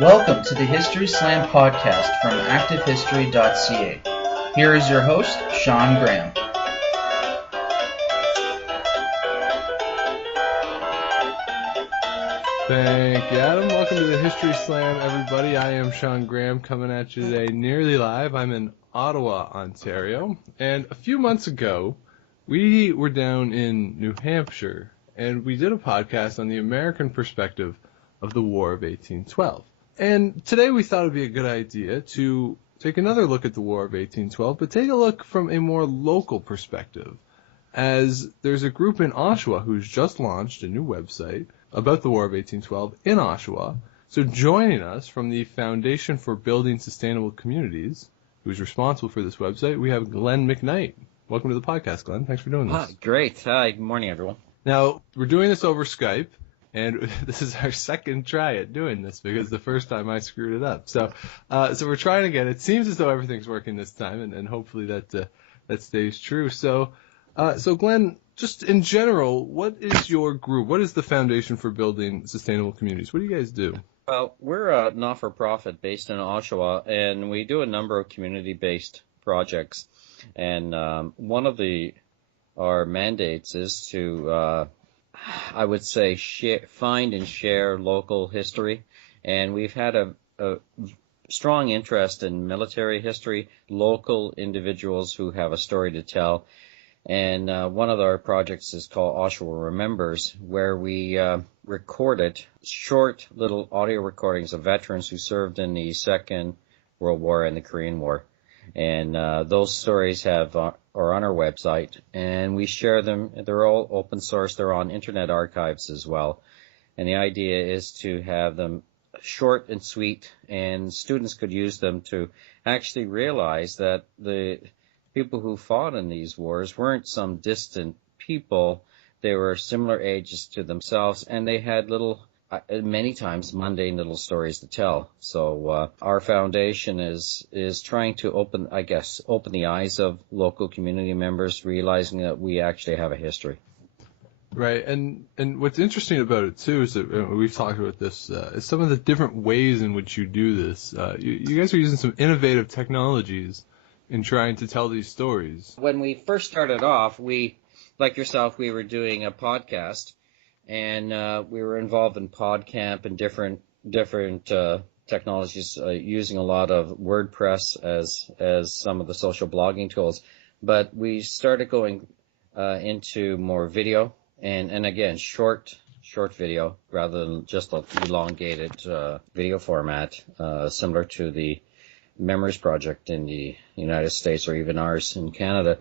Welcome to the History Slam podcast from ActiveHistory.ca. Here is your host, Sean Graham. Thank you, Adam. Welcome to the History Slam, everybody. I am Sean Graham, coming at you today nearly live. I'm in Ottawa, Ontario, and a few months ago, we were down in New Hampshire, and we did a podcast on the American perspective of the War of 1812. And today we thought it would be a good idea to take another look at the War of 1812, but take a look from a more local perspective, as there's a group in Oshawa who's just launched a new website about the War of 1812 in Oshawa. So joining us from the Foundation for Building Sustainable Communities, who's responsible for this website, we have Glenn McKnight. Welcome to the podcast, Glenn. Thanks for doing this. Hi, great. Hi, good morning, everyone. Now, we're doing this over Skype, and this is our second try at doing this because the first time I screwed it up. So we're trying again. It seems as though everything's working this time, and hopefully that stays true. So Glenn, just in general, what is your group? What is the Foundation for Building Sustainable Communities? What do you guys do? Well, we're a not-for-profit based in Oshawa, and we do a number of community-based projects. And one of our mandates is to, I would say, find and share local history. And we've had a strong interest in military history, local individuals who have a story to tell. And one of our projects is called Oshawa Remembers, where we recorded short little audio recordings of veterans who served in the Second World War and the Korean War. And those stories are on our website, and we share them. They're all open source. They're on Internet Archives as well. And the idea is to have them short and sweet, and students could use them to actually realize that the people who fought in these wars weren't some distant people. They were similar ages to themselves, and they had many times mundane little stories to tell. So our foundation is trying to open the eyes of local community members, realizing that we actually have a history. Right, and what's interesting about it too is that we've talked about this, is some of the different ways in which you do this. You guys are using some innovative technologies in trying to tell these stories. When we first started off, like yourself, we were doing a podcast, and we were involved in PodCamp and different technologies, using a lot of WordPress as some of the social blogging tools. But we started going into more video, and again, short video rather than just an elongated video format, similar to the Memories Project in the United States or even ours in Canada.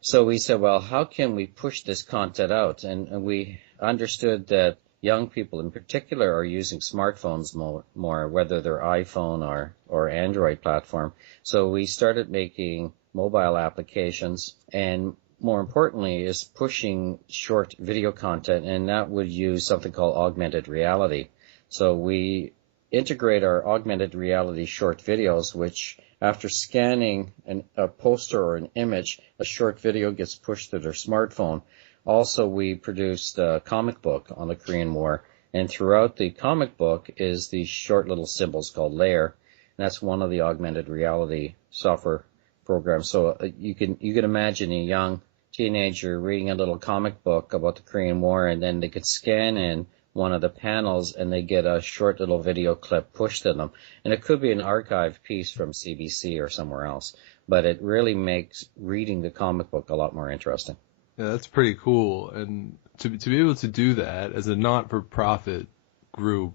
So we said, well, how can we push this content out? And we understood that young people in particular are using smartphones more, whether they're iPhone or Android platform. So we started making mobile applications, and more importantly is pushing short video content, and that would use something called augmented reality. So we integrate our augmented reality short videos, which after scanning a poster or an image, a short video gets pushed to their smartphone. Also, we produced a comic book on the Korean War, and throughout the comic book is these short little symbols called layer, and that's one of the augmented reality software programs. So you can imagine a young teenager reading a little comic book about the Korean War, and then they could scan in one of the panels and they get a short little video clip pushed to them. And it could be an archived piece from CBC or somewhere else, but it really makes reading the comic book a lot more interesting. Yeah, that's pretty cool. And to be able to do that as a not-for-profit group,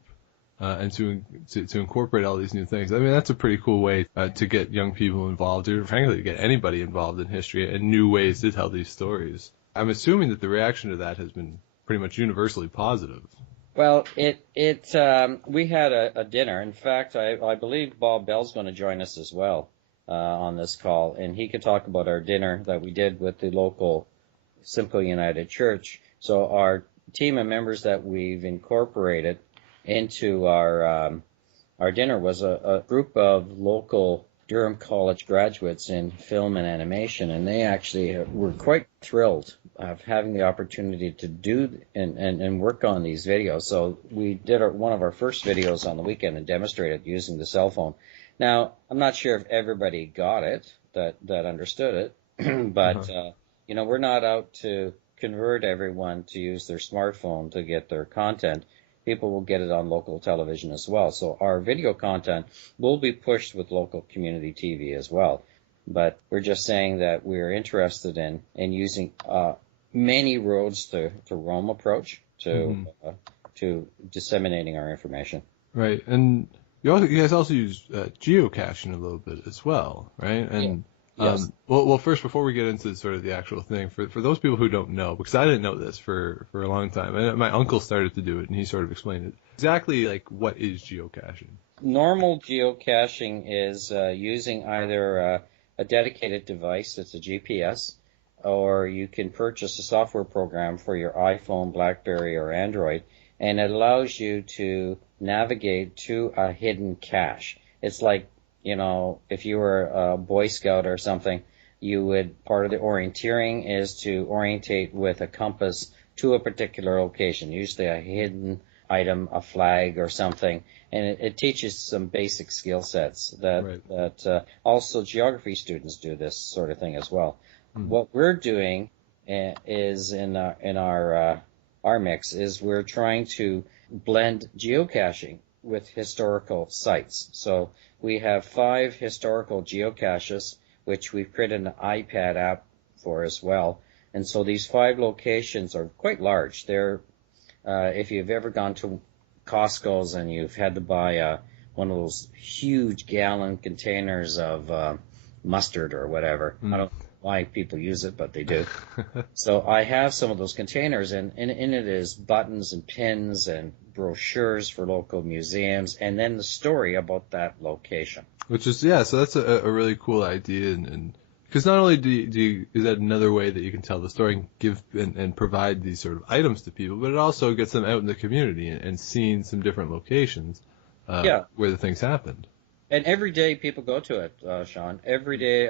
and to incorporate all these new things, I mean, that's a pretty cool way to get young people involved, or frankly, to get anybody involved in history and new ways to tell these stories. I'm assuming that the reaction to that has been pretty much universally positive. Well, we had a dinner. In fact, I believe Bob Bell's going to join us as well on this call, and he could talk about our dinner that we did with the local Simcoe United Church. So our team of members that we've incorporated into our dinner was a group of local Durham College graduates in film and animation, and they actually were quite thrilled having the opportunity to do and work on these videos. So we did one of our first videos on the weekend and demonstrated using the cell phone. Now, I'm not sure if everybody got it, that understood it, but we're not out to convert everyone to use their smartphone to get their content. People will get it on local television as well. So our video content will be pushed with local community TV as well. But we're just saying that we're interested in using many roads to Rome approach to disseminating our information. Right, and you guys also use geocaching a little bit as well, right? And yes. Well, first, before we get into sort of the actual thing, for those people who don't know, because I didn't know this for a long time, and my uncle started to do it, and he sort of explained it. Exactly, like, what is geocaching? Normal geocaching is using either a dedicated device that's a GPS, or you can purchase a software program for your iPhone, BlackBerry, or Android, and it allows you to navigate to a hidden cache. It's like, if you were a Boy Scout or something, part of the orienteering is to orientate with a compass to a particular location, usually a hidden item, a flag or something, and it teaches some basic skill sets that also geography students do this sort of thing as well. Mm-hmm. What we're doing is in our mix is we're trying to blend geocaching with historical sites. So we have 5 historical geocaches, which we've created an iPad app for as well. And so these 5 locations are quite large. They're if you've ever gone to Costco's and you've had to buy one of those huge gallon containers of mustard or whatever. I don't know why people use it, but they do. So I have some of those containers, and in it is buttons and pins and brochures for local museums, and then the story about that location. Which is, so that's a really cool idea, and because not only is that another way that you can tell the story and give and provide these sort of items to people, but it also gets them out in the community and seeing some different locations where the things happened. And every day people go to it, Sean. Every day,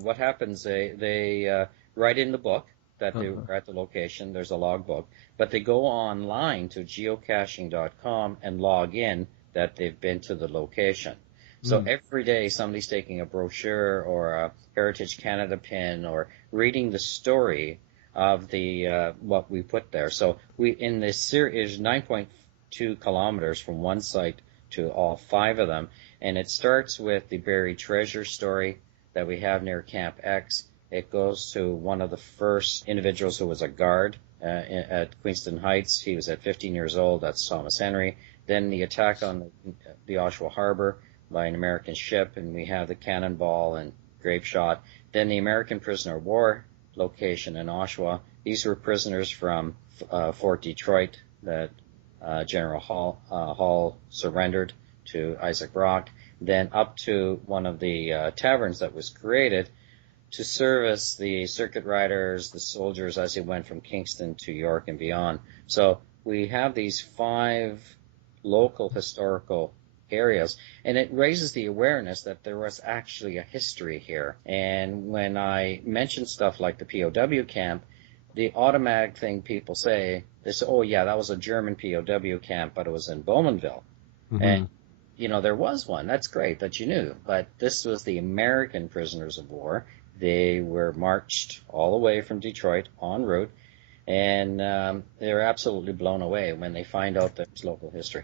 what happens? They write in the book that they were at the location. There's a log book, but they go online to geocaching.com and log in that they've been to the location. So every day somebody's taking a brochure or a Heritage Canada pin or reading the story of the what we put there. So in this series 9.2 kilometers from one site to all 5 of them, and it starts with the buried treasure story that we have near Camp X. It goes to one of the first individuals who was a guard at Queenston Heights. He was at 15 years old. That's Thomas Henry. Then the attack on the Oshawa Harbor by an American ship, and we have the cannonball and grape shot. Then the American prisoner of war location in Oshawa. These were prisoners from Fort Detroit that General Hall surrendered to Isaac Brock. Then up to one of the taverns that was created to service the circuit riders, the soldiers as they went from Kingston to York and beyond. So we have these 5 local historical areas, and it raises the awareness that there was actually a history here. And when I mention stuff like the POW camp, the automatic thing people say is, oh yeah, that was a German POW camp, but it was in Bowmanville. And there was one. That's great that you knew, but this was the American prisoners of war. They were marched all the way from Detroit en route, and they're absolutely blown away when they find out there's local history.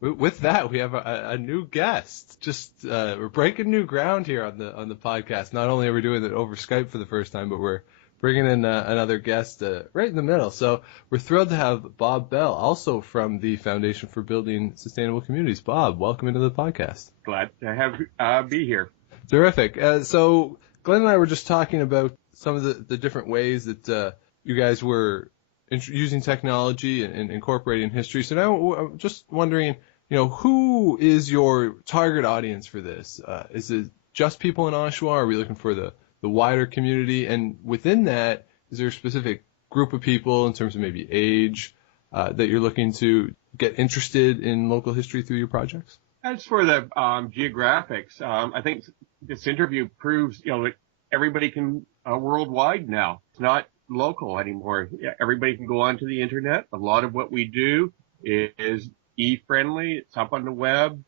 With that, we have a new guest. Just we're breaking new ground here on the podcast. Not only are we doing it over Skype for the first time, but we're bringing in another guest right in the middle. So we're thrilled to have Bob Bell, also from the Foundation for Building Sustainable Communities. Bob, welcome into the podcast. Glad to be here. Terrific. So Glenn and I were just talking about some of the different ways that you guys were using technology and incorporating history. So now I'm just wondering, who is your target audience for this? Is it just people in Oshawa? Are we looking for the wider community? And within that, is there a specific group of people in terms of maybe age that you're looking to get interested in local history through your projects? As for the geographics, I think this interview proves, that everybody can worldwide now. It's not local anymore. Yeah, everybody can go onto the internet. A lot of what we do is e-friendly. It's up on the web,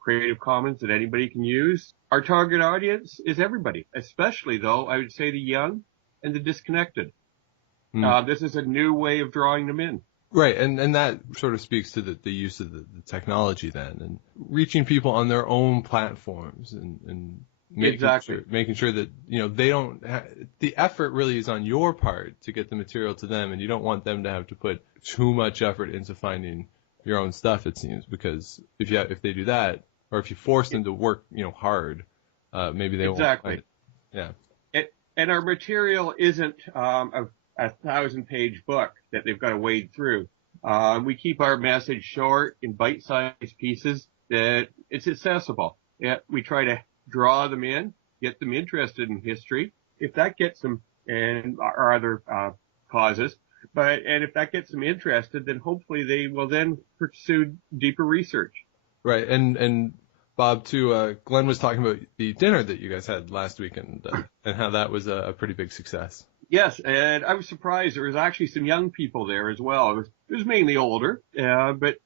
Creative Commons that anybody can use. Our target audience is everybody, especially though, I would say the young and the disconnected. This is a new way of drawing them in. Right, and that sort of speaks to the use of the technology then, and reaching people on their own platforms and making sure that, they don't the effort really is on your part to get the material to them, and you don't want them to have to put too much effort into finding your own stuff, it seems, because if they do that, or if you force them to work, hard, maybe they won't find it. Yeah. And our material isn't a 1,000-page book that they've got to wade through. We keep our message short in bite-sized pieces that it's accessible. Yeah, we try to draw them in, get them interested in history. If that gets them, and our other causes, and if that gets them interested, then hopefully they will then pursue deeper research. Right, and Bob, too, Glenn was talking about the dinner that you guys had last weekend and how that was a pretty big success. Yes, and I was surprised. There was actually some young people there as well. It was mainly older, but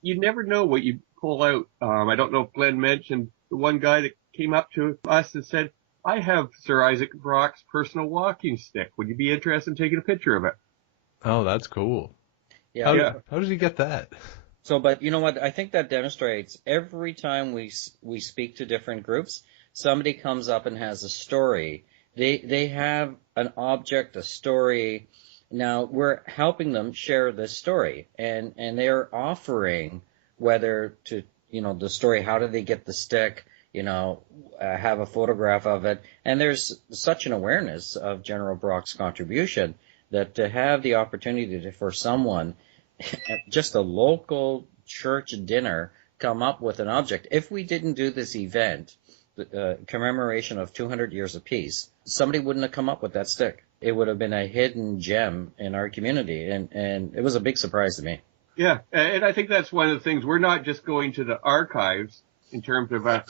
you never know what you pull out. I don't know if Glenn mentioned the one guy that came up to us and said, "I have Sir Isaac Brock's personal walking stick. Would you be interested in taking a picture of it?" Oh, that's cool. Yeah. How did you get that? So, but you know what? I think that demonstrates every time we speak to different groups, somebody comes up and has a story. They have an object, a story. Now we're helping them share this story, and they're offering whether to, the story, how did they get the stick, have a photograph of it. And there's such an awareness of General Brock's contribution that to have the opportunity for someone at just a local church dinner come up with an object. If we didn't do this event, the commemoration of 200 years of peace, somebody wouldn't have come up with that stick. It would have been a hidden gem in our community, and it was a big surprise to me. Yeah, and I think that's one of the things. We're not just going to the archives in terms of a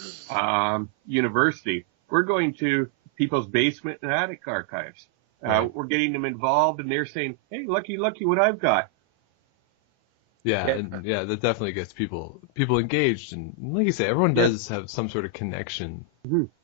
university. We're going to people's basement and attic archives. We're getting them involved, and they're saying, "Hey, lucky what I've got." Yeah, that definitely gets people engaged, and like you say, everyone does have some sort of connection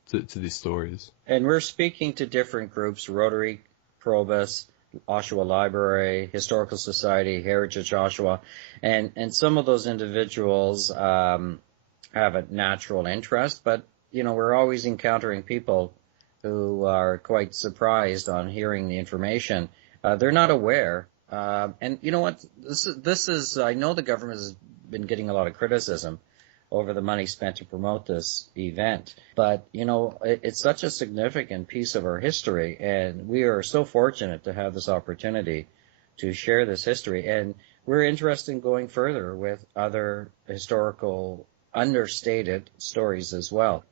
to these stories. And we're speaking to different groups: Rotary, Probus, Oshawa Library, Historical Society, Heritage Oshawa, and some of those individuals have a natural interest, but we're always encountering people who are quite surprised on hearing the information. They're not aware. And you know what? This is. I know the government has been getting a lot of criticism over the money spent to promote this event, but it's such a significant piece of our history, and we are so fortunate to have this opportunity to share this history. And we're interested in going further with other historical understated stories as well.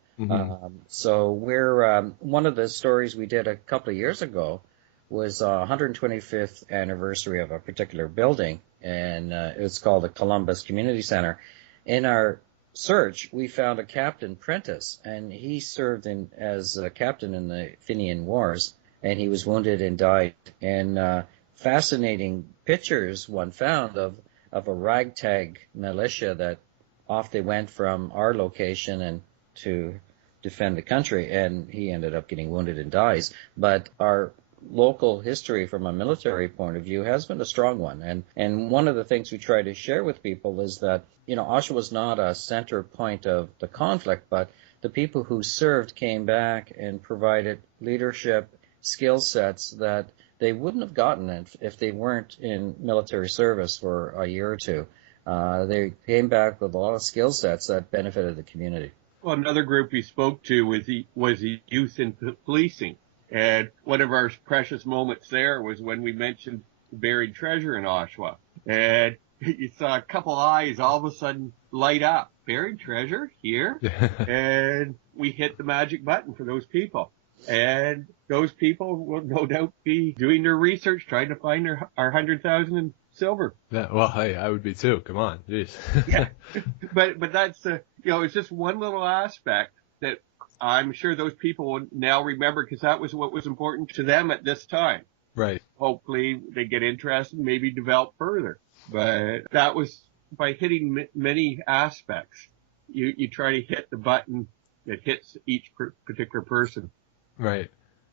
So we're one of the stories we did a couple of years ago was 125th anniversary of a particular building, and it's called the Columbus Community Center. In our search, we found a Captain Prentice, and he served as a captain in the Fenian Wars, and he was wounded and died. And fascinating pictures one found of a ragtag militia that off they went from our location and to defend the country, and he ended up getting wounded and dies. But our local history from a military point of view has been a strong one. And one of the things we try to share with people is that, Oshawa was not a center point of the conflict, but the people who served came back and provided leadership skill sets that they wouldn't have gotten if they weren't in military service for a year or two. They came back with a lot of skill sets that benefited the community. Well, another group we spoke to was the youth in policing. And one of our precious moments there was when we mentioned buried treasure in Oshawa. And you saw a couple eyes all of a sudden light up. Buried treasure here? And we hit the magic button for those people. And those people will no doubt be doing their research, trying to find our 100,000 in silver. Yeah, well, hey, I would be too. Come on, jeez. Yeah, but that's it's just one little aspect that I'm sure those people will now remember, because that was what was important to them at this time. Right. hopefully they get interested and maybe develop further. But that was by hitting many aspects. You try to hit the button that hits each particular person. Right.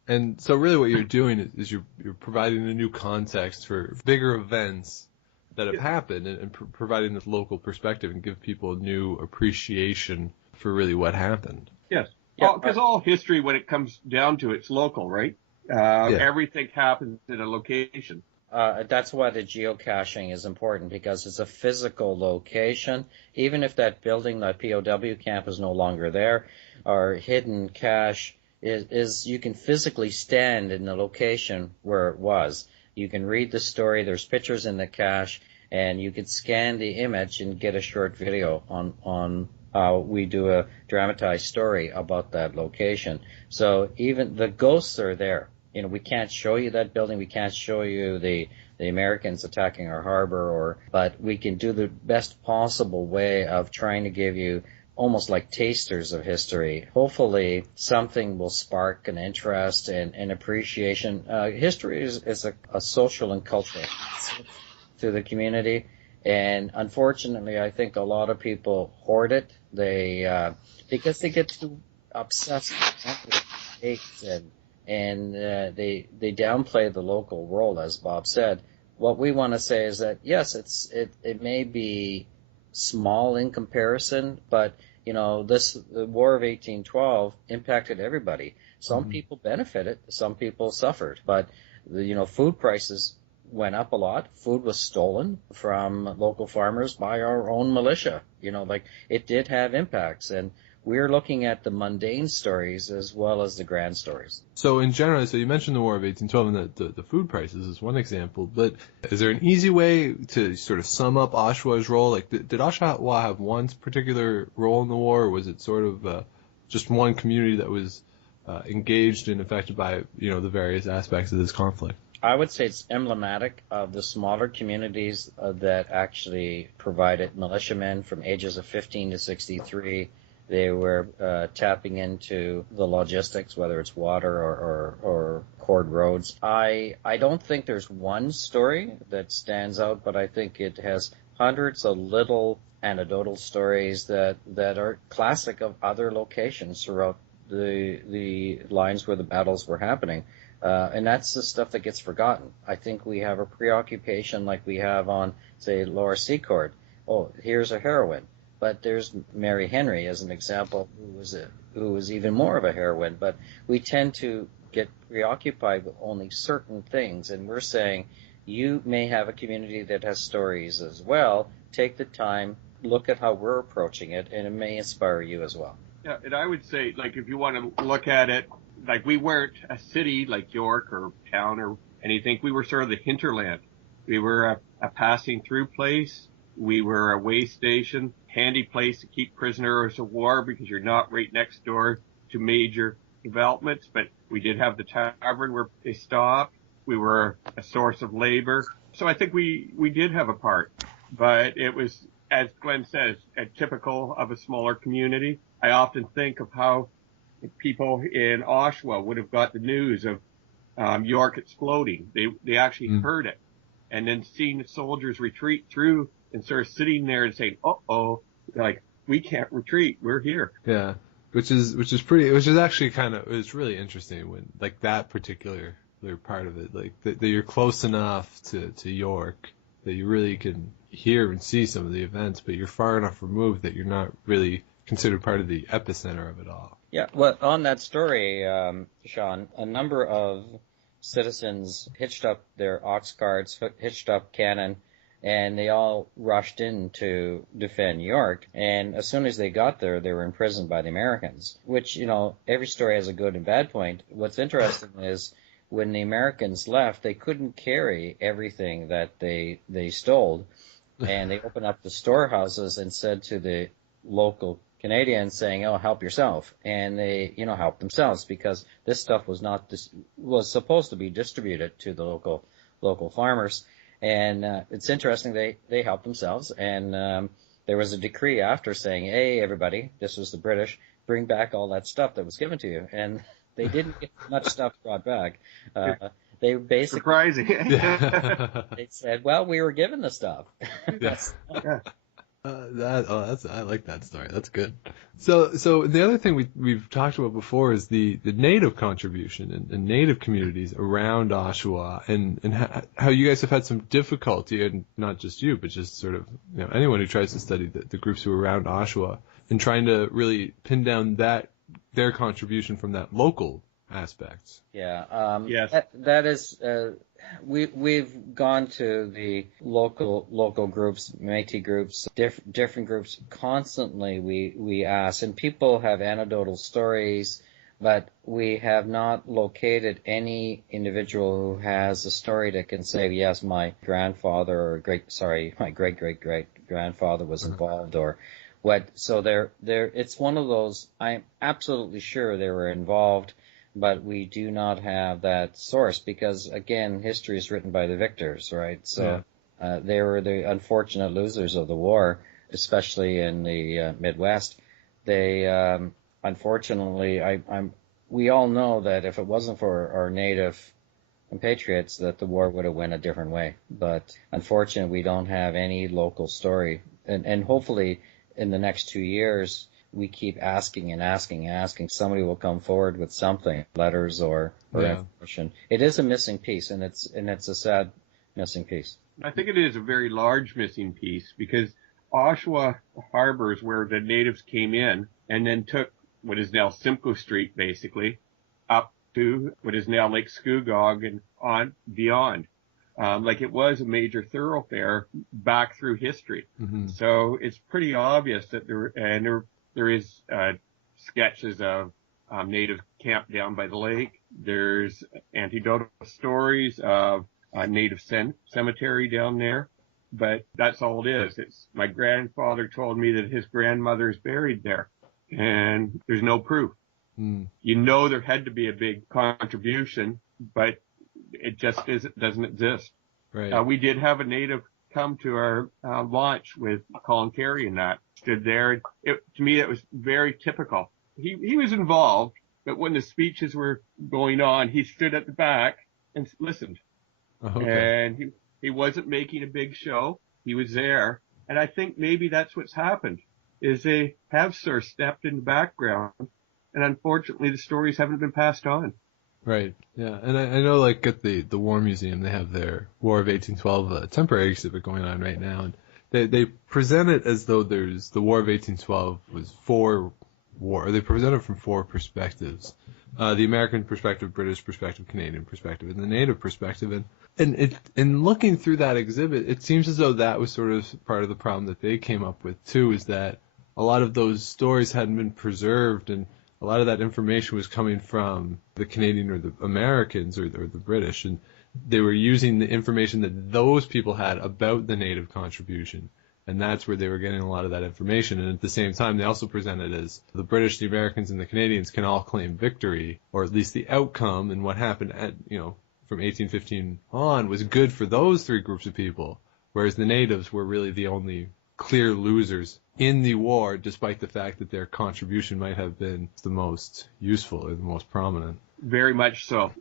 And so really what you're doing is you're providing a new context for bigger events that have happened and providing this local perspective and give people a new appreciation for really what happened. Yes. Because all history, when it comes down to it, it's local, right? Everything happens in a location. That's why the geocaching is important, because it's a physical location. Even if that building, that POW camp, is no longer there, our hidden cache is you can physically stand in the location where it was. You can read the story. There's pictures in the cache, and you can scan the image and get a short video on how we do a dramatized story about that location. So even the ghosts are there. You know, we can't show you that building. We can't show you the Americans attacking our harbor, but we can do the best possible way of trying to give you almost like tasters of history. Hopefully something will spark an interest and appreciation. History is a social and cultural to the community. And unfortunately, I think a lot of people hoard it. Because they get too obsessed with mistakes and they downplay the local role, as Bob said. What we want to say is that yes, it may be small in comparison, but the War of 1812 impacted everybody. Some people benefited, some people suffered, but food prices went up a lot. Food was stolen from local farmers by our own militia. It did have impacts, and we're looking at the mundane stories as well as the grand stories. So in general, you mentioned the War of 1812 and the food prices is one example, but is there an easy way to sort of sum up Oshawa's role? Like, did Oshawa have one particular role in the war, or was it sort of just one community that was engaged and affected by, the various aspects of this conflict? I would say it's emblematic of the smaller communities that actually provided militiamen from ages of 15 to 63. They were tapping into the logistics, whether it's water or cord roads. I don't think there's one story that stands out, but I think it has hundreds of little anecdotal stories that are classic of other locations throughout the lines where the battles were happening. And that's the stuff that gets forgotten. I think we have a preoccupation like we have on, say, Lower Seacourt. Oh, here's a heroine. But there's Mary Henry as an example, who was even more of a heroine. But we tend to get preoccupied with only certain things, and we're saying you may have a community that has stories as well. Take the time, look at how we're approaching it, and it may inspire you as well. Yeah, and I would say, like, if you want to look at it, like, we weren't a city like York or town or anything. We were sort of the hinterland. We were a passing through place. We were a way station, handy place to keep prisoners of war because you're not right next door to major developments. But we did have the tavern where they stopped. We were a source of labor. So I think we did have a part. But it was, as Glenn says, typical of a smaller community. I often think of how people in Oshawa would have got the news of York exploding. They actually heard it, and then seeing the soldiers retreat through and sort of sitting there and saying, "Uh-oh," like, we can't retreat, we're here. Yeah, which is actually it's really interesting when, like, that particular part of it, like that you're close enough to York that you really can hear and see some of the events, but you're far enough removed that you're not really considered part of the epicenter of it all. Yeah, well, on that story, Sean, a number of citizens hitched up their ox carts, hitched up cannon, and they all rushed in to defend York. And as soon as they got there, they were imprisoned by the Americans, which, every story has a good and bad point. What's interesting is when the Americans left, they couldn't carry everything that they stole, and they opened up the storehouses and said to the local Canadians, saying, "Oh, help yourself," and they, helped themselves, because this stuff was supposed to be distributed to the local farmers. And it's interesting, they helped themselves, and there was a decree after saying, "Hey, everybody," this was the British, "bring back all that stuff that was given to you," and they didn't get much stuff brought back. They basically Surprising. they said, "Well, we were given the stuff." Yes. Yeah. I like that story. That's good. So the other thing we've talked about before is the native contribution and native communities around Oshawa, and how you guys have had some difficulty, and not just you, but just sort of anyone who tries to study the groups who are around Oshawa, in trying to really pin down their contribution from that local aspects. Yeah. Yes. That is. We've gone to the local groups, Métis groups, different groups constantly. We ask, and people have anecdotal stories, but we have not located any individual who has a story that can say, yes, my grandfather or my great grandfather was involved, or what. So it's one of those. I'm absolutely sure they were involved, but we do not have that source because, again, history is written by the victors, right? So they were the unfortunate losers of the war, especially in the Midwest. They, unfortunately, we all know that if it wasn't for our native compatriots, that the war would have went a different way. But unfortunately, we don't have any local story. And hopefully, in the next 2 years, we keep asking and asking and asking. Somebody will come forward with something, letters or information. It is a missing piece, and it's a sad missing piece. I think it is a very large missing piece because Oshawa Harbor is where the natives came in and then took what is now Simcoe Street, basically, up to what is now Lake Scugog and on beyond. Like it was a major thoroughfare back through history. Mm-hmm. So it's pretty obvious that there is sketches of native camp down by the lake. There's anecdotal stories of a native cemetery down there, but that's all it is. It's my grandfather told me that his grandmother is buried there, and there's no proof. Mm. There had to be a big contribution, but it just doesn't exist. Right. We did have a native come to our launch with Colin Carey and that stood there. To me, that was very typical. He was involved, but when the speeches were going on, he stood at the back and listened. Okay. And he wasn't making a big show. He was there. And I think maybe that's what's happened, is they have sort of stepped in the background, and unfortunately the stories haven't been passed on. Right. Yeah. And I know, like, at the War Museum, they have their War of 1812 temporary exhibit going on right now, and they present it as though there's the War of 1812 was they present it from four perspectives: the American perspective, British perspective, Canadian perspective, and the Native perspective. And in looking through that exhibit, it seems as though that was sort of part of the problem that they came up with too, is that a lot of those stories hadn't been preserved, and a lot of that information was coming from the Canadian or the Americans or the British, and they were using the information that those people had about the Native contribution, and that's where they were getting a lot of that information. And at the same time, they also present it as the British, the Americans, and the Canadians can all claim victory, or at least the outcome and what happened from 1815 on was good for those three groups of people, whereas the natives were really the only clear losers in the war, despite the fact that their contribution might have been the most useful or the most prominent. Very much so.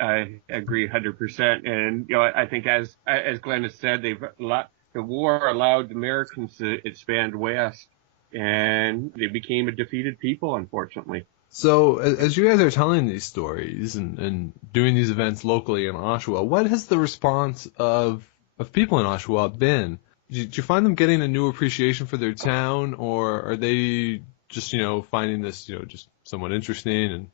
I agree 100%. And, I think as Glenn has said, the war allowed the Americans to expand west, and they became a defeated people, unfortunately. So, as you guys are telling these stories and doing these events locally in Oshawa, what has the response of people in Oshawa been? Did you find them getting a new appreciation for their town, or are they just, finding this, just somewhat interesting and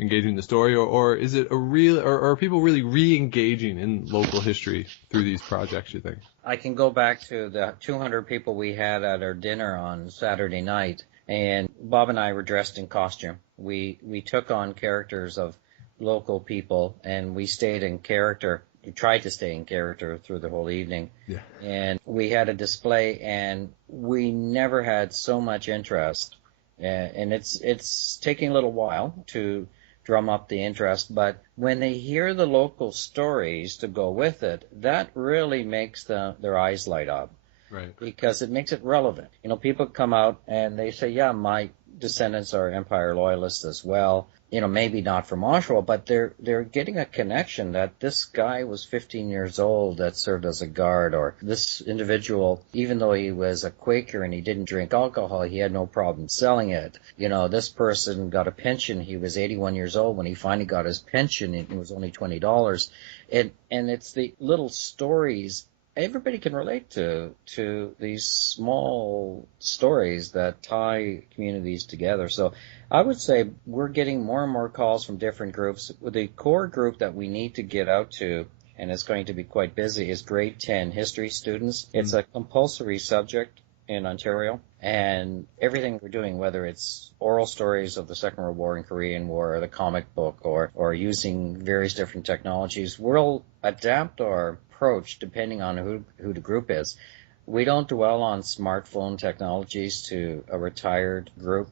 engaging in the story, or is it or are people really re-engaging in local history through these projects, you think? I can go back to the 200 people we had at our dinner on Saturday night, and Bob and I were dressed in costume. We took on characters of local people, and we stayed in character. We tried to stay in character through the whole evening. Yeah. And we had a display, and we never had so much interest. And it's taking a little while to drum up the interest, but when they hear the local stories to go with it, that really makes their eyes light up. Right. Because it makes it relevant. People come out and they say, yeah, my descendants are Empire loyalists as well. Maybe not from Oshawa, but they're getting a connection that this guy was 15 years old that served as a guard, or this individual, even though he was a Quaker and he didn't drink alcohol, he had no problem selling it. This person got a pension. He was 81 years old when he finally got his pension. It was only $20. And it's the little stories everybody can relate to these small stories that tie communities together. So I would say we're getting more and more calls from different groups. The core group that we need to get out to, and it's going to be quite busy, is grade 10 history students. It's a compulsory subject in Ontario, and everything we're doing, whether it's oral stories of the Second World War and Korean War, or the comic book, or using various different technologies, we'll adapt our approach depending on who the group is. We don't dwell on smartphone technologies to a retired group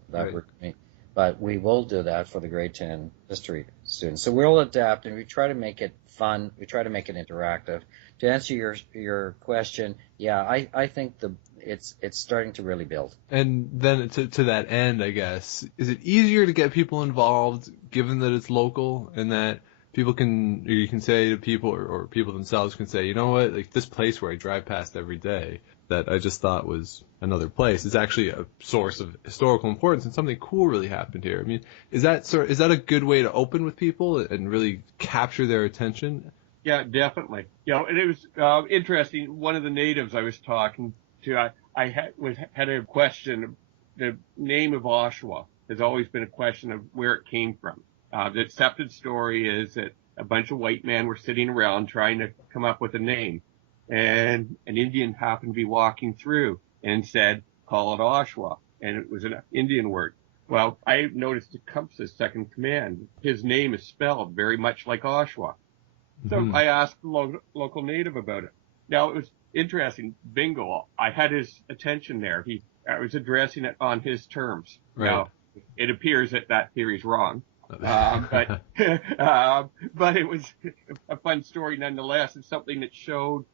but we will do that for the grade 10 history students. So we'll adapt, and we try to make it fun. We try to make it interactive. To answer your question, yeah, I think it's starting to really build. And then to that end, I guess, is it easier to get people involved given that it's local and that you can say to people, or people themselves can say, you know what, like this place where I drive past every day that I just thought was another place is actually a source of historical importance, and something cool really happened here. I mean, is that a good way to open with people and really capture their attention? Yeah, definitely. And it was interesting. One of the natives I was talking to, I had a question. The name of Oshawa has always been a question of where it came from. The accepted story is that a bunch of white men were sitting around trying to come up with a name, and an Indian happened to be walking through and said, call it Oshawa, and it was an Indian word. Well, I noticed Tecumseh's second command. His name is spelled very much like Oshawa. So I asked the local native about it. Now, it was interesting. Bingo. I had his attention there. I was addressing it on his terms. Right. Now, it appears that theory is wrong. But it was a fun story nonetheless. It's something that showed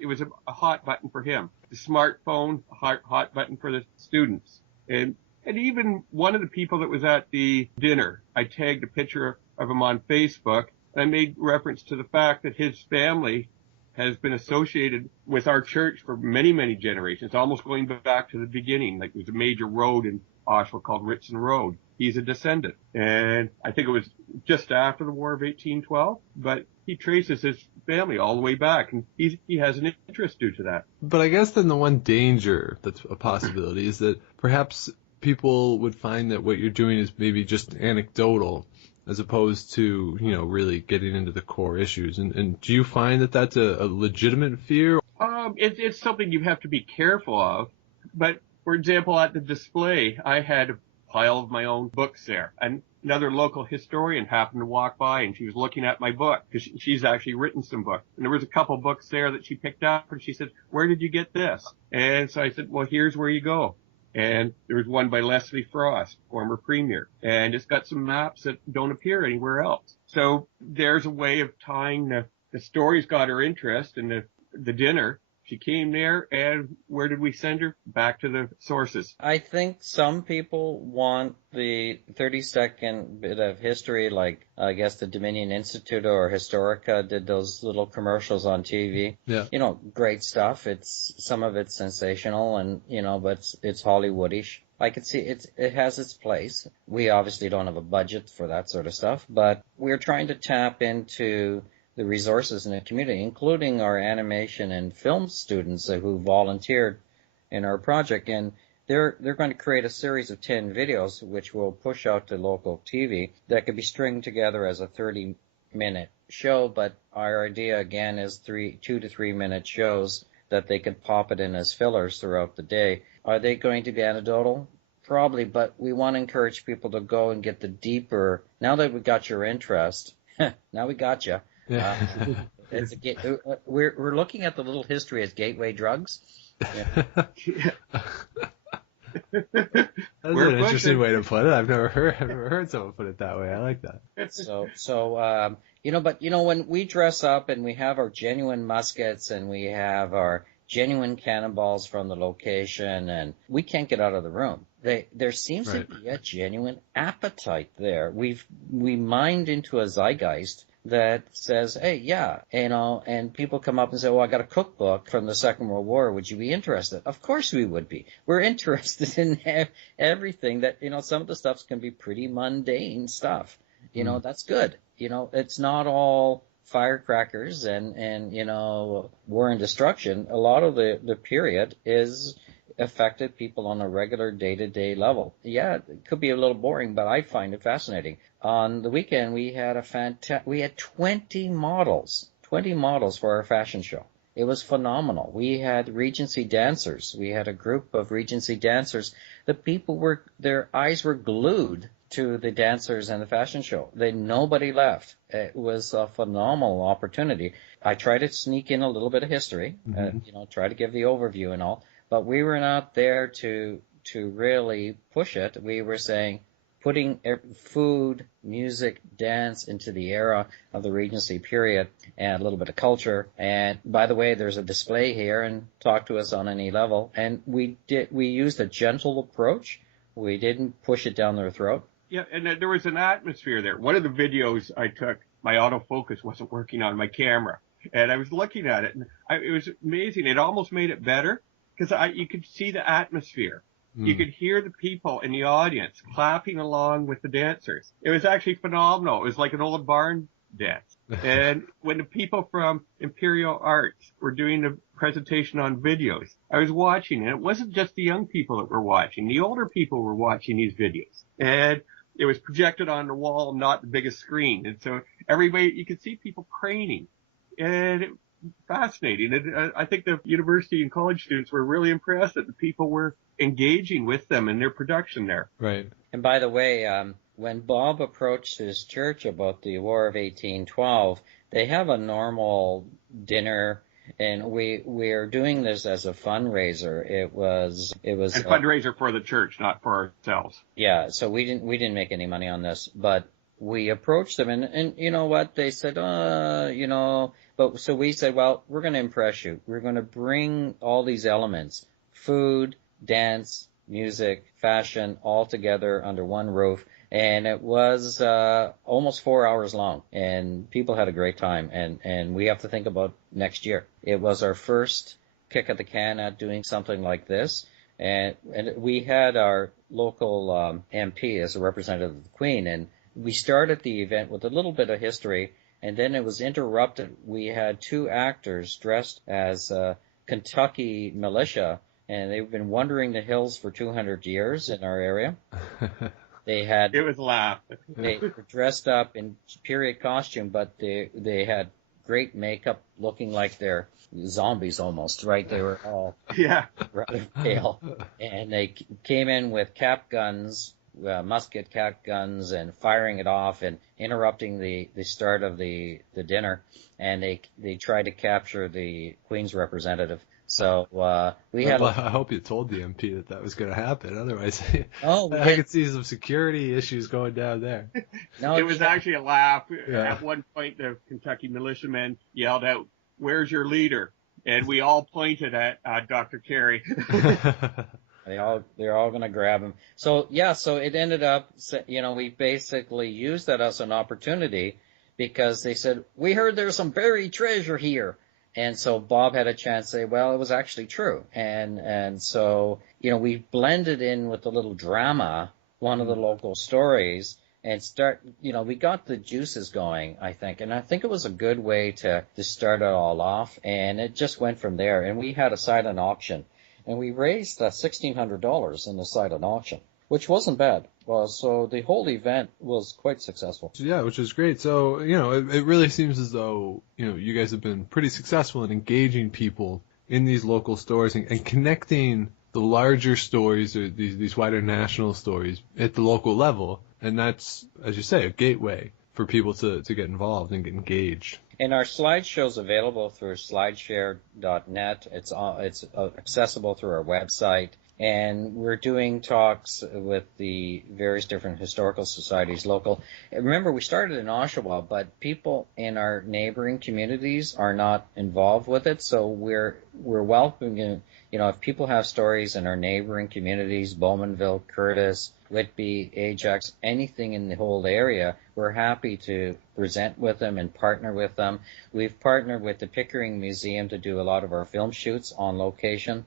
it was a hot button for him. The smartphone, hot button for the students. And even one of the people that was at the dinner, I tagged a picture of him on Facebook, and I made reference to the fact that his family has been associated with our church for many, many generations, almost going back to the beginning. Like, there's a major road in Oshawa called Ritson Road. He's a descendant. And I think it was just after the War of 1812, but he traces his family all the way back, and he has an interest due to that. But I guess then the one danger that's a possibility is that perhaps people would find that what you're doing is maybe just anecdotal as opposed to, really getting into the core issues. And do you find that that's a legitimate fear? It's something you have to be careful of. But, for example, at the display, I had a pile of my own books there. And another local historian happened to walk by, and she was looking at my book, because she's actually written some books. And there was a couple books there that she picked up, and she said, where did you get this? And so I said, well, here's where you go. And there was one by Leslie Frost, former premier, and it's got some maps that don't appear anywhere else. So there's a way of tying the stories got her interest in the dinner. She came there, and where did we send her? Back to the sources. I think some people want the 30-second bit of history, like I guess the Dominion Institute or Historica did those little commercials on TV. Yeah. Great stuff. Some of it's sensational, and but it's Hollywoodish. I can see it has its place. We obviously don't have a budget for that sort of stuff, but we're trying to tap into the resources in the community, including our animation and film students who volunteered in our project. And they're going to create a series of 10 videos, which we'll push out to local TV, that could be stringed together as a 30-minute show. But our idea, again, is 2 to 3 minute shows that they could pop it in as fillers throughout the day. Are they going to be anecdotal? Probably, but we want to encourage people to go and get the deeper. Now that we got your interest, now we got you. Yeah. We're looking at the little history as gateway drugs. Yeah. That's an interesting way to put it. I've never heard someone put it that way. I like that. So when we dress up and we have our genuine muskets and we have our genuine cannonballs from the location, and we can't get out of the room. there seems Right. to be a genuine appetite there. We mined into a zeitgeist that says, hey, yeah, and people come up and say, well, I got a cookbook from the Second World War. Would you be interested? Of course we would be. We're interested in everything that, some of the stuff can be pretty mundane stuff. That's good. It's not all firecrackers and war and destruction. A lot of the period is affected people on a regular day-to-day level. Yeah, it could be a little boring, but I find it fascinating. On the weekend, we had we had 20 models for our fashion show. It was phenomenal. We had Regency dancers. We had a group of Regency dancers. The people their eyes were glued to the dancers and the fashion show. Nobody left. It was a phenomenal opportunity. I tried to sneak in a little bit of history, try to give the overview and all, but we were not there to really push it. We were saying, putting food, music, dance into the era of the Regency period, and a little bit of culture. And by the way, there's a display here, and talk to us on any level. And we used a gentle approach. We didn't push it down their throat. Yeah, and there was an atmosphere there. One of the videos I took, my autofocus wasn't working on my camera, and I was looking at it, and it was amazing. It almost made it better because you could see the atmosphere. You could hear the people in the audience clapping along with the dancers. It was actually phenomenal. It was like an old barn dance. And when the people from Imperial Arts were doing the presentation on videos, I was watching, and it wasn't just the young people that were watching. The older people were watching these videos. And it was projected on the wall, not the biggest screen. And so everybody, you could see people craning. And it was fascinating. And I think the university and college students were really impressed that the people were engaging with them in their production there. Right. And by the way, when Bob approached his church about the War of 1812, they have a normal dinner, and we're doing this as a fundraiser. It was a fundraiser for the church, not for ourselves. Yeah, so we didn't make any money on this, but we approached them, and you know what? They said, but so we said, well, we're going to impress you. We're going to bring all these elements, food, dance, music, fashion, all together under one roof. And it was almost 4 hours long, and people had a great time. And we have to think about next year. It was our first kick at the can at doing something like this. And we had our local MP as a representative of the Queen, and we started the event with a little bit of history, and then it was interrupted. We had two actors dressed as Kentucky militia, and they've been wandering the hills for 200 years in our area. It was a laugh. They were dressed up in period costume, but they had great makeup, looking like they're zombies almost, right? They were all rather pale. And they came in with cap guns, musket cap guns, and firing it off and interrupting the start of the dinner. And they tried to capture the Queen's representative. So we had. Well, I hope you told the MP that was going to happen. Otherwise, I could see some security issues going down there. No, it was actually a laugh. Yeah. At one point, the Kentucky militiamen yelled out, "Where's your leader?" And we all pointed at Dr. Carey. They're all going to grab him. So it ended up, we basically used that as an opportunity because they said, we heard there's some buried treasure here. And so Bob had a chance to say, well, it was actually true. And so, we blended in with a little drama, one of the local stories, and we got the juices going, I think. And I think it was a good way to start it all off. And it just went from there. And we had a silent auction. And we raised $1,600 in the silent auction, which wasn't bad. So the whole event was quite successful. Yeah, which is great. So, it really seems as though, you guys have been pretty successful in engaging people in these local stories and connecting the larger stories or these wider national stories at the local level. And that's, as you say, a gateway for people to get involved and get engaged. And our slideshow's available through slideshare.net. It's accessible through our website. And we're doing talks with the various different historical societies local. Remember, we started in Oshawa, but people in our neighboring communities are not involved with it, so we're welcoming, if people have stories in our neighboring communities, Bowmanville, Curtis, Whitby, Ajax, anything in the whole area, we're happy to present with them and partner with them. We've partnered with the Pickering Museum to do a lot of our film shoots on location.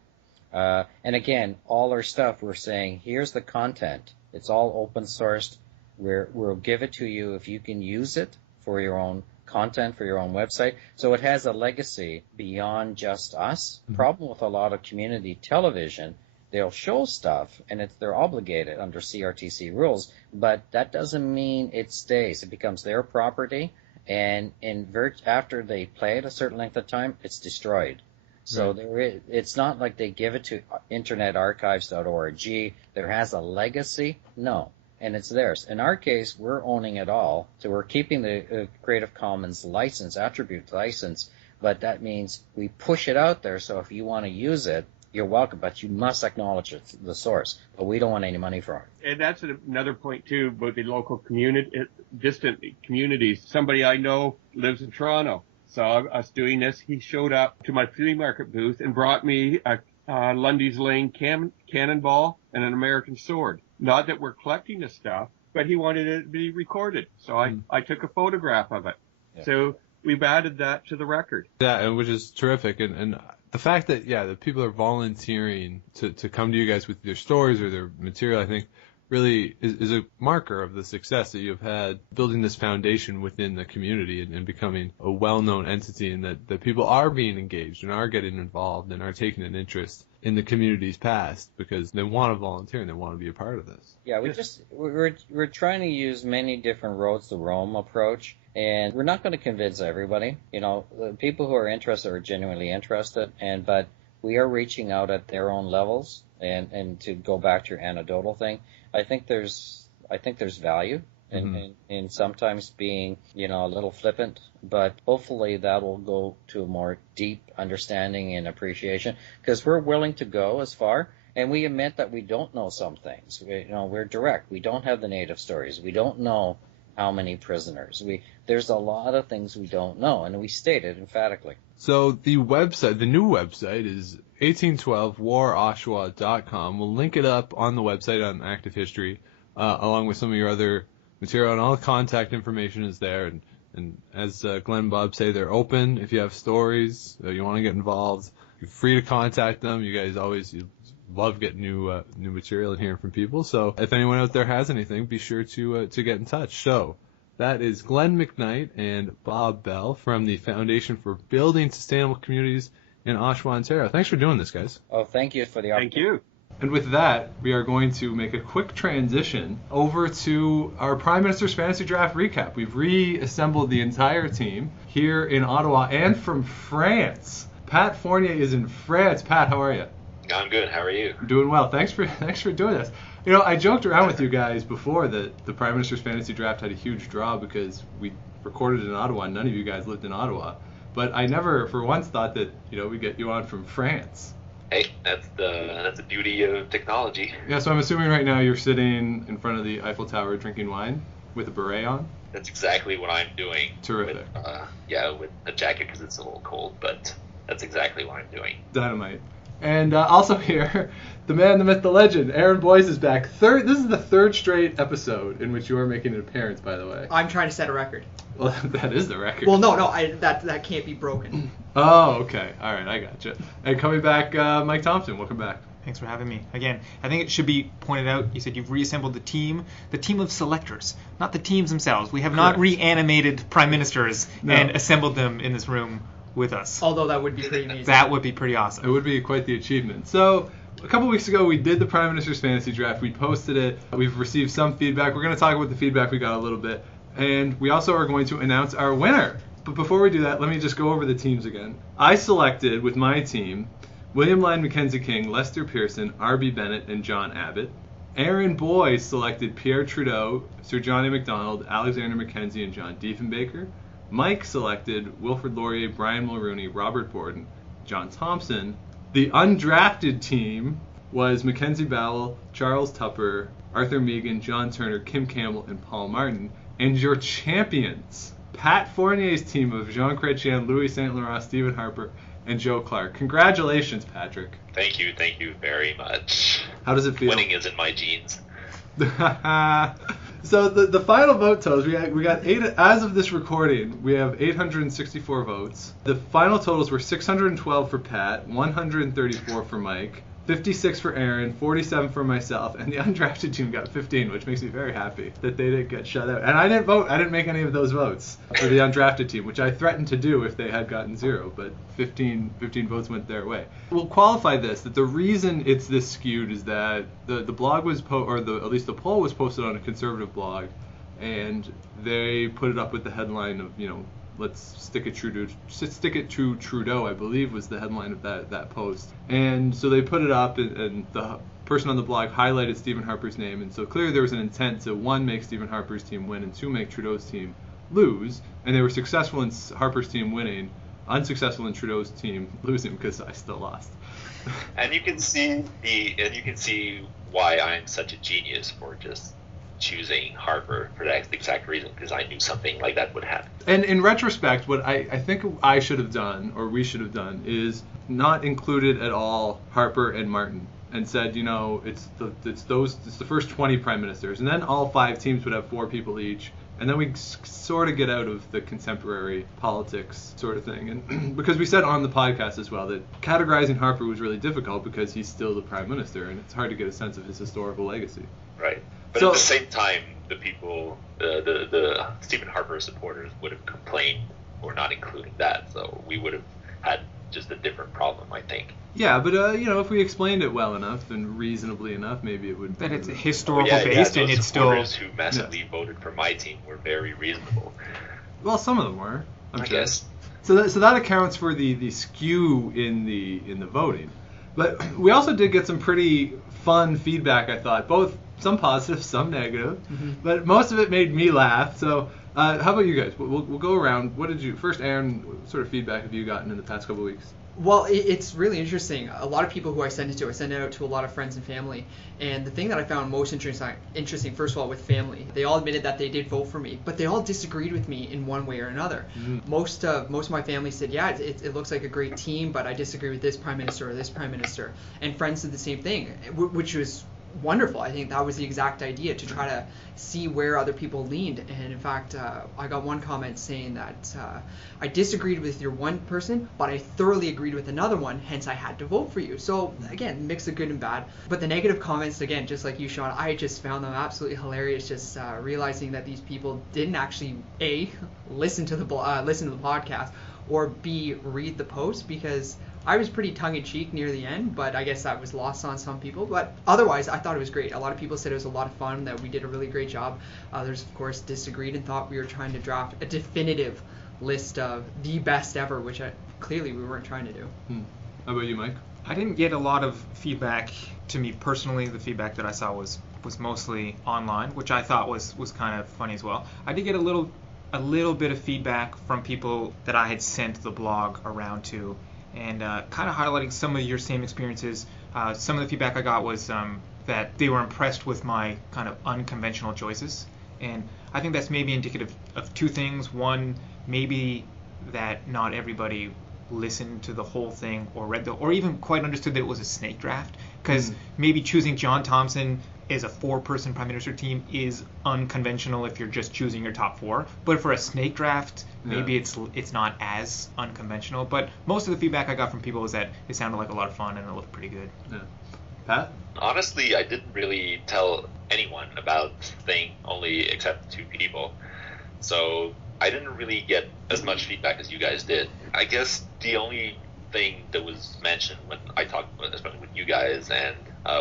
And again, all our stuff, we're saying, here's the content. It's all open sourced. We'll give it to you if you can use it for your own content, for your own website. So it has a legacy beyond just us. Mm-hmm. Problem with a lot of community television, they'll show stuff and they're obligated under CRTC rules, but that doesn't mean it stays. It becomes their property, and after they play it a certain length of time, it's destroyed. So it's not like they give it to internetarchives.org. There has a legacy. No. And it's theirs. In our case, we're owning it all. So we're keeping the Creative Commons license, attribute license, but that means we push it out there. So if you want to use it, you're welcome, but you must acknowledge it's the source. But we don't want any money from it. And that's another point, too, about the local community, distant communities. Somebody I know lives in Toronto. Saw us doing this. He showed up to my flea market booth and brought me a Lundy's Lane cannonball and an American sword. Not that we're collecting the stuff, but he wanted it to be recorded. So I took a photograph of it. Yeah. So we've added that to the record. Yeah, and which is terrific. And the fact that, that people are volunteering to come to you guys with their stories or their material, I think, really is a marker of the success that you've had building this foundation within the community and becoming a well-known entity, and that people are being engaged and are getting involved and are taking an interest in the community's past because they want to volunteer and they want to be a part of this. Yeah, we're trying to use many different roads to Rome approach, and we're not going to convince everybody. The people who are interested are genuinely interested, but we are reaching out at their own levels. And to go back to your anecdotal thing, I think there's value in sometimes being, a little flippant, but hopefully that will go to a more deep understanding and appreciation, because we're willing to go as far, and we admit that we don't know some things. We're direct. We don't have the native stories. We don't know how many prisoners. There's a lot of things we don't know, and we state it emphatically. So the new website is 1812waroshawa.com. We'll link it up on the website on Active History, along with some of your other material, and all the contact information is there. And as Glenn and Bob say, they're open. If you have stories, you want to get involved, you're free to contact them. You guys you love getting new material and hearing from people. So if anyone out there has anything, be sure to get in touch. So that is Glenn McKnight and Bob Bell from the Foundation for Building Sustainable Communities in Oshawa, Ontario. Thanks for doing this, guys. Oh, thank you for the opportunity. Thank you. And with that, we are going to make a quick transition over to our Prime Minister's Fantasy Draft recap. We've reassembled the entire team here in Ottawa and from France. Pat Fournier is in France. Pat, how are you? I'm good. How are you? I'm doing well. Thanks for doing this. I joked around with you guys before that the Prime Minister's Fantasy Draft had a huge draw because we recorded in Ottawa and none of you guys lived in Ottawa. But I never for once thought that, we'd get you on from France. Hey, that's the beauty of technology. Yeah, so I'm assuming right now you're sitting in front of the Eiffel Tower drinking wine with a beret on? That's exactly what I'm doing. Terrific. With a jacket because it's a little cold, but that's exactly what I'm doing. Dynamite. And also here, the man, the myth, the legend, Aaron Boyce is back. This is the third straight episode in which you are making an appearance, by the way. I'm trying to set a record. Well, that is the record. Well, no, that can't be broken. Oh, okay. All right, I gotcha. And coming back, Mike Thompson, welcome back. Thanks for having me. Again, I think it should be pointed out, you said you've reassembled the team of selectors, not the teams themselves. We have not reanimated prime ministers and assembled them in this room with us. Although that would be pretty amazing. That would be pretty awesome. It would be quite the achievement. So, a couple weeks ago, we did the Prime Minister's Fantasy Draft. We posted it. We've received some feedback. We're going to talk about the feedback we got a little bit. And we also are going to announce our winner. But before we do that, let me just go over the teams again. I selected, with my team, William Lyon Mackenzie King, Lester Pearson, R.B. Bennett, and John Abbott. Aaron Boyce selected Pierre Trudeau, Sir John A. Macdonald, Alexander Mackenzie, and John Diefenbaker. Mike selected Wilfrid Laurier, Brian Mulrooney, Robert Borden, John Thompson. The undrafted team was Mackenzie Bowell, Charles Tupper, Arthur Megan, John Turner, Kim Campbell, and Paul Martin. And your champions, Pat Fournier's team of Jean Chrétien, Louis St. Laurent, Stephen Harper, and Joe Clark. Congratulations, Patrick. Thank you very much. How does it feel? Winning is in my genes. So the final vote totals, we got 8, as of this recording, we have 864 votes. The final totals were 612 for Pat, 134 for Mike, 56 for Aaron, 47 for myself, and the undrafted team got 15, which makes me very happy that they didn't get shut out. And I didn't vote. I didn't make any of those votes for the undrafted team, which I threatened to do if they had gotten 0, but 15 votes went their way. We'll qualify this, that the reason it's this skewed is that the blog was, at least the poll was posted on a conservative blog, and they put it up with the headline of, let's stick it to Trudeau, I believe was the headline of that post. And so they put it up, and the person on the blog highlighted Stephen Harper's name, and so clearly there was an intent to, 1, make Stephen Harper's team win, and 2, make Trudeau's team lose. And they were successful in Harper's team winning, unsuccessful in Trudeau's team losing, because I still lost. And you can see why I'm such a genius for just choosing Harper for that exact reason, because I knew something like that would happen. And in retrospect, what I think I should have done, or we should have done, is not included at all Harper and Martin, and said, it's the first 20 prime ministers, and then all 5 teams would have 4 people each, and then we sort of get out of the contemporary politics sort of thing. And because we said on the podcast as well that categorizing Harper was really difficult because he's still the prime minister, and it's hard to get a sense of his historical legacy. Right. But at the same time, the people, the Stephen Harper supporters would have complained for not including that, so we would have had just a different problem, I think. Yeah, but if we explained it well enough and reasonably enough, maybe it would. That it's historical based, and it's still. Those supporters who massively voted for my team were very reasonable. Well, some of them were, I guess. So that accounts for the skew in the voting. But we also did get some pretty fun feedback, I thought, both some positive, some negative, but most of it made me laugh. So how about you guys? We'll go around. What did you, first Aaron, what sort of feedback have you gotten in the past couple of weeks? Well, it's really interesting. A lot of people who I send it out to a lot of friends and family. And the thing that I found most interesting, first of all, with family, they all admitted that they did vote for me, but they all disagreed with me in one way or another. Most of my family said, yeah, it looks like a great team, but I disagree with this prime minister or this prime minister. And friends did the same thing, which was wonderful. I think that was the exact idea, to try to see where other people leaned. And in fact, I got one comment saying that I disagreed with your one person, but I thoroughly agreed with another one, hence I had to vote for you. So again, mix of good and bad. But the negative comments, again, just like you, Sean, I just found them absolutely hilarious, just realizing that these people didn't actually A, listen to the podcast, or B, read the post, because I was pretty tongue-in-cheek near the end, but I guess that was lost on some people. But otherwise, I thought it was great. A lot of people said it was a lot of fun, that we did a really great job. Others, of course, disagreed and thought we were trying to draft a definitive list of the best ever, which clearly we weren't trying to do. How about you, Mike? I didn't get a lot of feedback to me personally. The feedback that I saw was mostly online, which I thought was kind of funny as well. I did get a little bit of feedback from people that I had sent the blog around to, and kind of highlighting some of your same experiences. Some of the feedback I got was that they were impressed with my kind of unconventional choices. And I think that's maybe indicative of 2 things. One, maybe that not everybody listened to the whole thing or read or even quite understood that it was a snake draft. Because maybe choosing John Thompson as a 4-person prime minister team is unconventional if you're just choosing your top 4. But for a snake draft, maybe it's not as unconventional. But most of the feedback I got from people was that it sounded like a lot of fun and it looked pretty good. Yeah. Pat? Honestly, I didn't really tell anyone about the thing, only except 2 people. So I didn't really get as much feedback as you guys did. I guess the only thing that was mentioned when I talked, especially with you guys and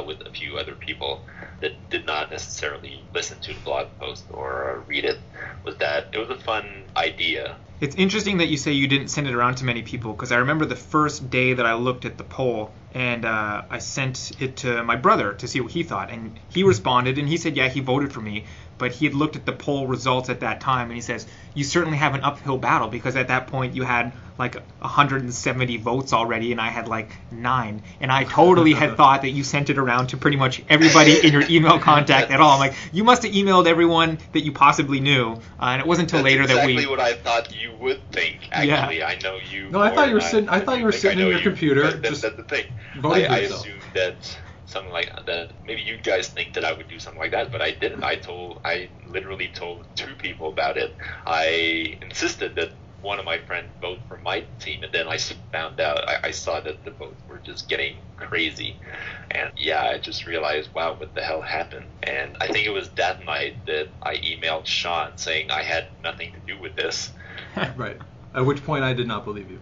with a few other people that did not necessarily listen to the blog post or read it, was that it was a fun idea. It's interesting that you say you didn't send it around to many people, because I remember the first day that I looked at the poll, and I sent it to my brother to see what he thought, and he responded, and he said, yeah, he voted for me, but he had looked at the poll results at that time, and he says, you certainly have an uphill battle, because at that point you had like 170 votes already, and I had like 9. And I totally had thought that you sent it around to pretty much everybody in your email contact at all. I'm like, you must have emailed everyone that you possibly knew. And it wasn't until later that we... Exactly what I thought you would think, actually. Yeah. I know you. No, I thought you were sitting. I thought you were sitting in your computer. That's the thing. voting for I yourself. assumed that something like that. Maybe you guys think that I would do something like that, but I didn't. I literally told 2 people about it. I insisted that one of my friends vote for my team, and then I found out. I saw that the votes were just getting crazy, and yeah, I just realized, wow, what the hell happened? And I think it was that night that I emailed Sean saying I had nothing to do with this. Right. At which point I did not believe you.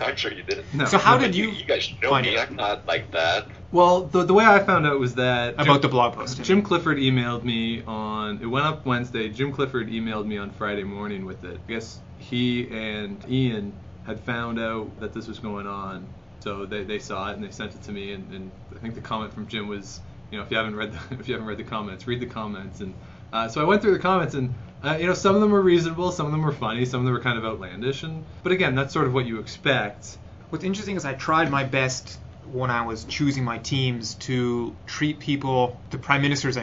I'm sure you didn't. No. So how did you guys know find me? out? I'm not like that. Well, the way I found out was that About the blog post. Jim Clifford emailed me it went up Wednesday. Jim Clifford emailed me on Friday morning with it. I guess he and Ian had found out that this was going on, so they saw it and they sent it to me. And I think the comment from Jim was, if you haven't read the comments, read the comments. And so I went through the comments, and some of them were reasonable, some of them were funny, some of them were kind of outlandish. But again, that's sort of what you expect. What's interesting is I tried my best when I was choosing my teams to treat people, the prime ministers,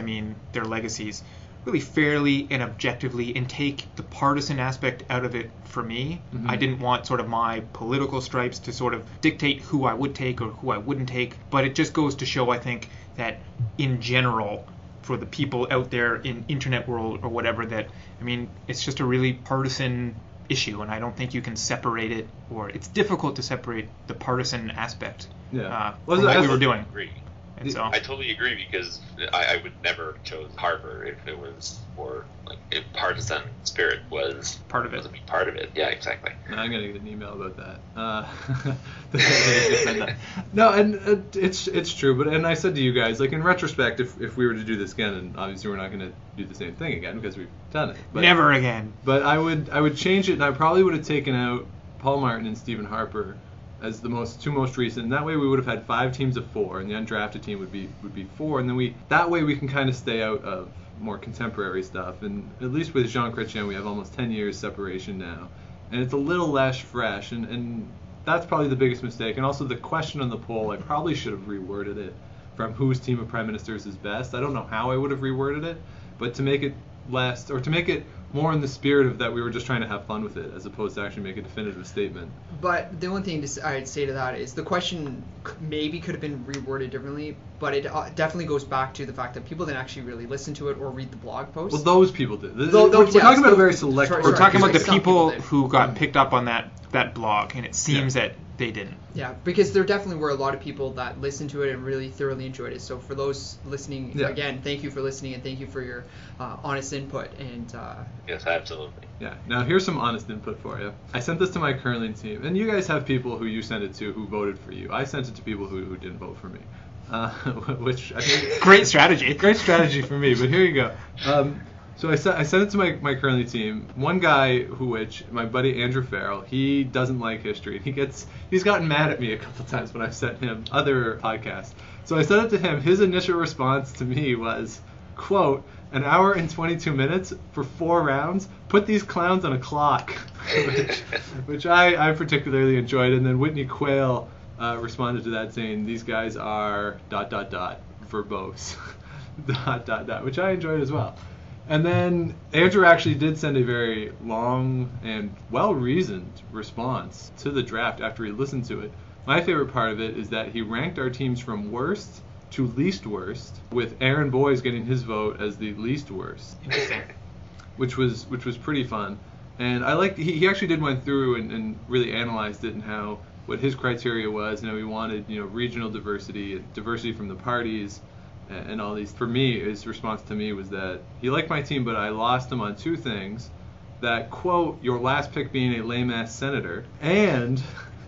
their legacies, really fairly and objectively, and take the partisan aspect out of it for me. Mm-hmm. I didn't want sort of my political stripes to sort of dictate who I would take or who I wouldn't take, but it just goes to show, I think, that in general, for the people out there in internet world or whatever, that, it's just a really partisan issue, and I don't think you can separate it, or it's difficult to separate the partisan aspect from what we were doing. Agree. And so I totally agree, because I would never have chose Harper if it was for, if partisan spirit was part of it. Was a big part of it. Yeah, exactly. I'm gonna get an email about that. No, and it's true. But I said to you guys, in retrospect, if we were to do this again, and obviously we're not gonna do the same thing again because we've done it. But, never again. But I would change it, and I probably would have taken out Paul Martin and Stephen Harper as the two most recent. And that way we would have had 5 teams of 4, and the undrafted team would be 4, and then that way we can kind of stay out of more contemporary stuff. And at least with Jean Chrétien, we have almost 10 years separation now, and it's a little less fresh, and that's probably the biggest mistake. And also the question on the poll, I probably should have reworded it from whose team of prime ministers is best. I don't know how I would have reworded it, but to make it less, or to make it more in the spirit of that we were just trying to have fun with it, as opposed to actually make a definitive statement. But the only thing I'd say to that is the question maybe could have been reworded differently, but it definitely goes back to the fact that people didn't actually really listen to it or read the blog post. Well, those people did. We're talking about a very select... We're talking about the some people did. who got picked up on that blog, and it seems that they didn't. Yeah, because there definitely were a lot of people that listened to it and really thoroughly enjoyed it. So for those listening, again, thank you for listening, and thank you for your honest input. And yes, absolutely. Yeah. Now here's some honest input for you. I sent this to my curling team, and you guys have people who you sent it to who voted for you. I sent it to people who didn't vote for me, which I think great strategy. Great strategy for me. But here you go. So I sent it to my curling team. One guy my buddy Andrew Farrell, he doesn't like history. He's gotten mad at me a couple times when I've sent him other podcasts. So I sent it to him. His initial response to me was, quote, "An hour and 22 minutes for 4 rounds? Put these clowns on a clock," which I particularly enjoyed. And then Whitney Quayle responded to that saying, "These guys are ... verbose," ... which I enjoyed as well. And then Andrew actually did send a very long and well-reasoned response to the draft after he listened to it. My favorite part of it is that he ranked our teams from worst to least worst, with Aaron Boyes getting his vote as the least worst. Interesting. Which was pretty fun. And I liked he actually did went through and really analyzed it and what his criteria was. He wanted regional diversity from the parties, and all these. For me, his response to me was that he liked my team, but I lost him on 2 things. That, quote, your last pick being a lame-ass senator, and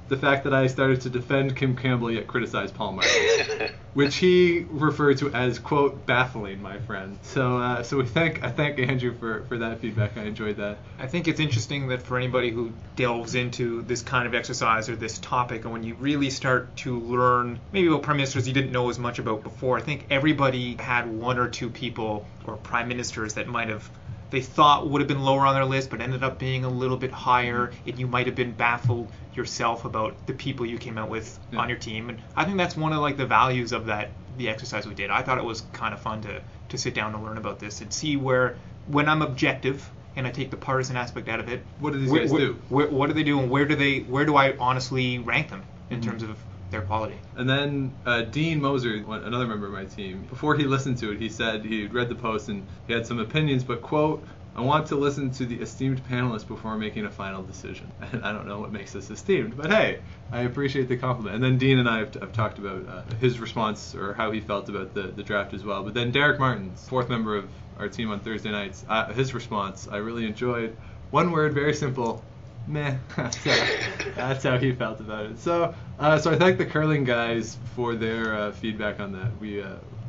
the fact that I started to defend Kim Campbell yet criticize Paul Martin, which he referred to as, quote, baffling, my friend. So I thank Andrew for that feedback. I enjoyed that. I think it's interesting that for anybody who delves into this kind of exercise or this topic, and when you really start to learn maybe about prime ministers you didn't know as much about before, I think everybody had 1 or 2 people or prime ministers that might have they thought would have been lower on their list, but ended up being a little bit higher, and you might have been baffled yourself about the people you came out with on your team. And I think that's one of like the values of the exercise we did. I thought it was kind of fun to sit down and learn about this and see where, when I'm objective and I take the partisan aspect out of it, what do these guys do? What do they do, and where do I honestly rank them in terms of their quality? And then Dean Moser, another member of my team, before he listened to it, he said he read the post and he had some opinions, but quote, "I want to listen to the esteemed panelists before making a final decision." And I don't know what makes us esteemed, but hey, I appreciate the compliment. And then Dean and I have talked about his response or how he felt about the draft as well. But then Derek Martins, fourth member of our team on Thursday nights, his response I really enjoyed. One word, very simple, meh. That's how he felt about it. So I thank the curling guys for their feedback on that. We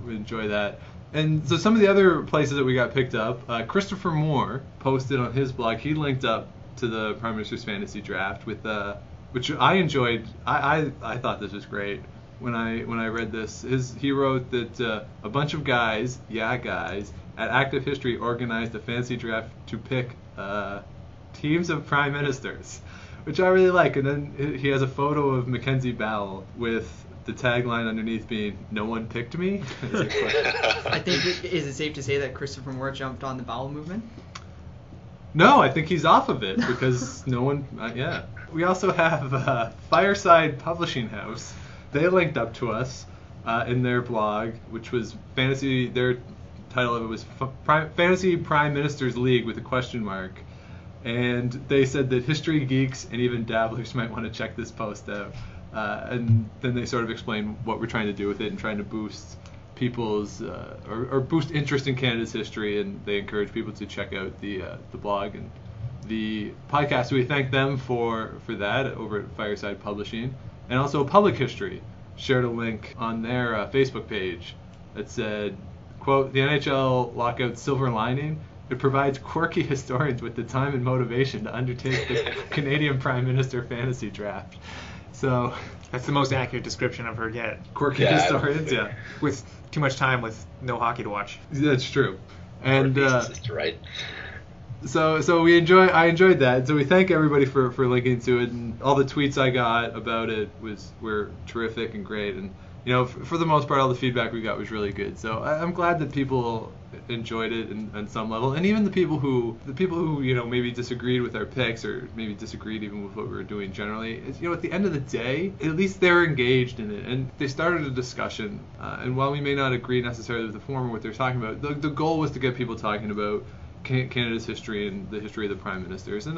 enjoy that. And so some of the other places that we got picked up, Christopher Moore posted on his blog, he linked up to the Prime Minister's Fantasy Draft with which I enjoyed. I thought this was great. When I read this, he wrote that a bunch of guys at Active History organized a fantasy draft to pick teams of prime ministers, which I really like. And then he has a photo of Mackenzie Bowell with the tagline underneath being "No one picked me." I think, is it safe to say that Christopher Moore jumped on the Bowell movement? No, I think he's off of it because no one. Yeah. We also have Fireside Publishing House. They linked up to us in their blog, which was fantasy. Their title of it was Fantasy Prime Ministers League with a question mark, and they said that history geeks and even dabblers might want to check this post out. And then they sort of explain what we're trying to do with it and trying to boost people's or boost interest in Canada's history, and they encourage people to check out the blog and the podcast. We thank them for that over at Fireside Publishing. And also Public History shared a link on their Facebook page that said, quote, "The NHL lockout silver lining, it provides quirky historians with the time and motivation to undertake the Canadian Prime Minister fantasy draft." So that's the most accurate description I've heard yet. Quirky historians, yeah. With too much time with no hockey to watch. That's true. And right. So I enjoyed that. So we thank everybody for linking to it, and all the tweets I got about it were terrific and great. And for the most part, all the feedback we got was really good. So I'm glad that people enjoyed it on some level, and even the people who maybe disagreed with our picks or maybe disagreed even with what we were doing generally. At the end of the day, at least they're engaged in it and they started a discussion. And while we may not agree necessarily with the form or what they're talking about, the goal was to get people talking about Canada's history and the history of the prime ministers. And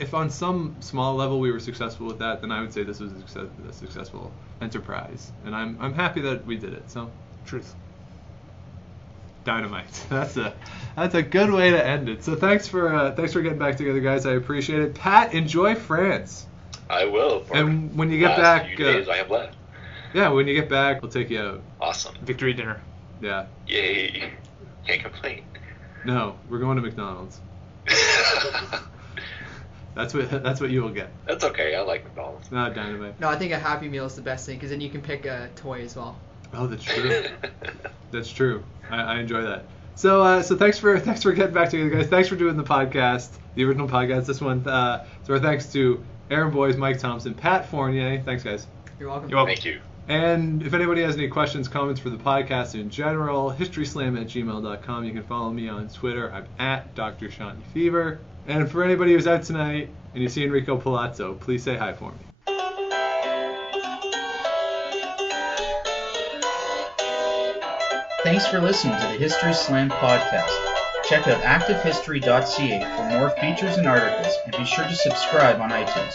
if on some small level we were successful with that, then I would say this was a successful enterprise, and I'm happy that we did it. So truth. Dynamite. That's a good way to end it. So thanks for getting back together, guys. I appreciate it. Pat, enjoy France. I will. And when you get back, few days I have left. Yeah, when you get back, we'll take you out. Awesome. Victory dinner. Yeah. Yay! Can't complain. No, we're going to McDonald's. That's what you will get. That's okay. I like McDonald's. Not Dynamite. No, I think a Happy Meal is the best thing because then you can pick a toy as well. Oh, that's true. That's true. I enjoy that. So thanks for getting back together, guys. Thanks for doing the podcast, the original podcast. This one. So our thanks to Aaron Boyes, Mike Thompson, Pat Fournier. Thanks, guys. You're welcome. Thank you. And if anybody has any questions, comments for the podcast in general, historyslam@gmail.com. You can follow me on Twitter. I'm at Dr. Shanti Fever. And for anybody who's out tonight and you see Enrico Palazzo, please say hi for me. Thanks for listening to the History Slam podcast. Check out ActiveHistory.ca for more features and articles, and be sure to subscribe on iTunes.